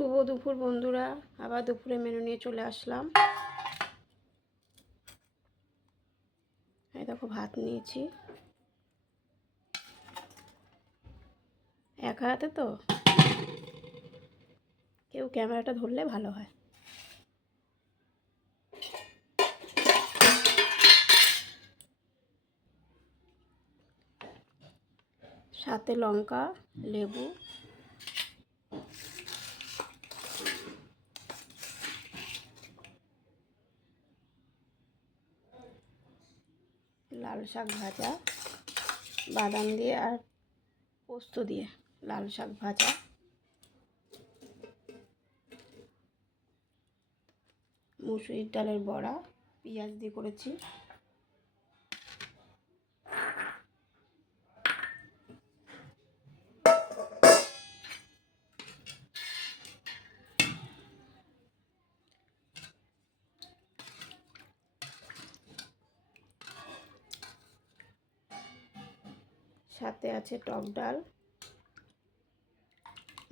শুভ দুপুর বন্ধুরা, আবার দুপুরে মেনু নিয়ে চলে আসলাম। এই দেখো ভাত নিয়েছি, একা হাতে তো কেউ ক্যামেরাটা ধরলে ভালো হয়। সাথে লঙ্কা, লেবু, লাল শাক ভাজা, বাদাম দিয়ে আর পোস্ত দিয়ে লাল শাক ভাজা, মুসুরির ডালের বড়া পেঁয়াজ দিয়ে করেছি, সাথে আছে টক ডাল,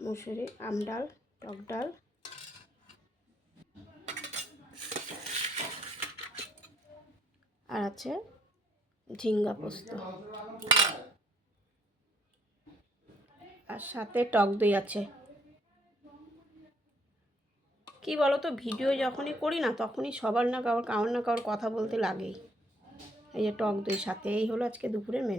মুসুরি আমডাল, টক ডাল, আর আছে ঝিঙ্গা পোস্ত, আর সাথে টক দই আছে। কি বলো তো, ভিডিও যখনই করি না তখনই সবার না কারোর কথা বলতে লাগেই। এই যে টক দই সাথে, এই হলো আজকে দুপুরের মেনু।